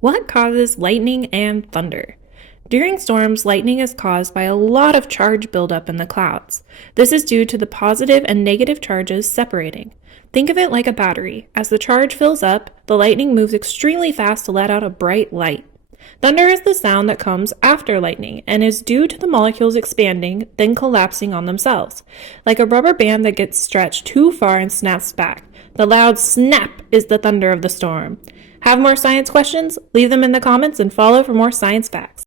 What causes lightning and thunder? During storms, lightning is caused by a lot of charge buildup in the clouds. This is due to the positive and negative charges separating. Think of it like a battery. As the charge fills up, the lightning moves extremely fast to let out a bright light. Thunder is the sound that comes after lightning and is due to the molecules expanding, then collapsing on themselves, like a rubber band that gets stretched too far and snaps back. The loud snap is the thunder of the storm. Have more science questions? Leave them in the comments and follow for more science facts.